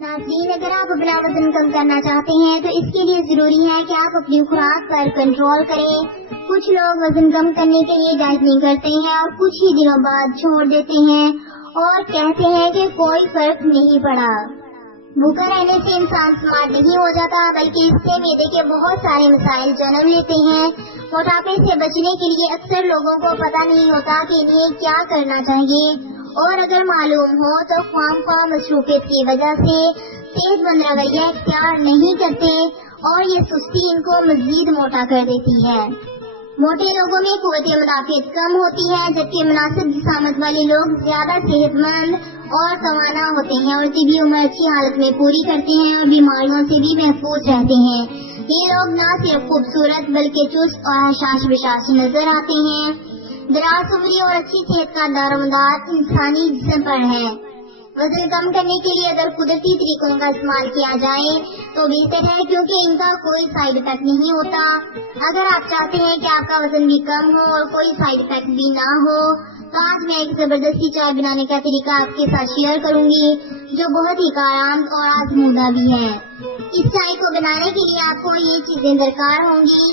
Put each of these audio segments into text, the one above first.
नाज़रीन, अगर आप अपना वजन कम करना चाहते हैं तो इसके लिए जरूरी है कि आप अपनी खुराक पर कंट्रोल करें। कुछ लोग वजन कम करने के लिए डाइटिंग करते हैं और कुछ ही दिनों बाद छोड़ देते हैं और कहते हैं कि कोई फर्क नहीं पड़ा। भूखा रहने से इंसान स्मार्ट नहीं हो जाता, बल्कि इससे मैदे के बहुत सारे मसाइल जन्म लेते हैं। मोटापे से बचने के लिए अक्सर लोगों को पता नहीं होता कि इन्हें क्या करना चाहिए, और अगर मालूम हो तो ख्वाम मसरूफियत की वजह से सेहतमंद रवैया इख्तियार नहीं करते और ये सुस्ती इनको मजीद मोटा कर देती है। मोटे लोगों में कुव्वत मुदाफ़ियत कम होती है, जबकि मुनासिब जिसामत वाले लोग ज्यादा सेहतमंद और तवाना होते हैं और तबी उम्र अच्छी हालत में पूरी करते हैं और बीमारियों से भी महफूज रहते हैं। ये लोग न सिर्फ खूबसूरत बल्कि चुस्त और हशाश बिशाश नजर आते हैं। दराज उम्री और अच्छी सेहत का दारोमदार इंसानी जिस्म पर है। वजन कम करने के लिए अगर कुदरती तरीकों का इस्तेमाल किया जाए तो बेहतर है, क्योंकि इनका कोई साइड इफेक्ट नहीं होता। अगर आप चाहते हैं कि आपका वजन भी कम हो और कोई साइड इफेक्ट भी ना हो, तो आज मैं एक जबरदस्ती चाय बनाने का तरीका आपके साथ शेयर करूंगी, जो बहुत ही कारआमद और आजमूदा भी है। इस चाय को बनाने के लिए आपको ये चीजें दरकार होंगी: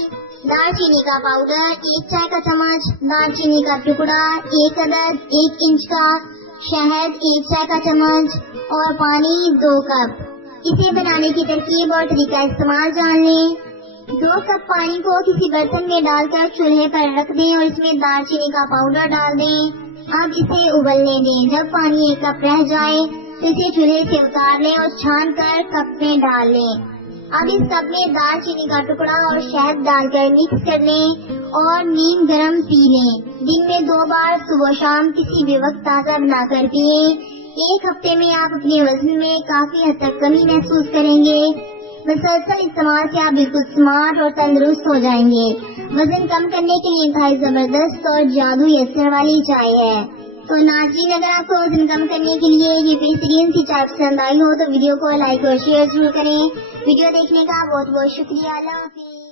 दालचीनी का पाउडर 1 चाय का चम्मच, दालचीनी का टुकड़ा 1 अदद 1 इंच का, शहद 1 चाय का चम्मच और पानी 2 कप। इसे बनाने की तरकीब और तरीका इस्तेमाल जान लें। 2 कप पानी को किसी बर्तन में डालकर चूल्हे पर रख दें और इसमें दालचीनी का पाउडर डाल दें। अब इसे उबलने दें। जब पानी 1 कप रह जाए तो इसे चूल्हे से उतार लें और छान कर कप में डाल लें। अब इस कप में दालचीनी का टुकड़ा और शहद डालकर मिक्स कर लें और नीम गरम पी लें। दिन में 2 बार सुबह शाम किसी भी वक्त ताज़ा बनाकर पिए। 1 हफ्ते में आप अपने वजन में काफी हद तक कमी महसूस करेंगे। मुसलसल इस्तेमाल से आप बिल्कुल स्मार्ट और तंदुरुस्त हो जाएंगे। वजन कम करने के लिए इंतहाई जबरदस्त और जादुई असर वाली चाय है। तो नाज़रीन, अगर आपको वजन कम करने के लिए ये बेहतरीन सी चाय पसंद आई हो तो वीडियो को लाइक और शेयर जरूर करें। वीडियो देखने का बहुत बहुत शुक्रिया। अल्लाह हाफिज़।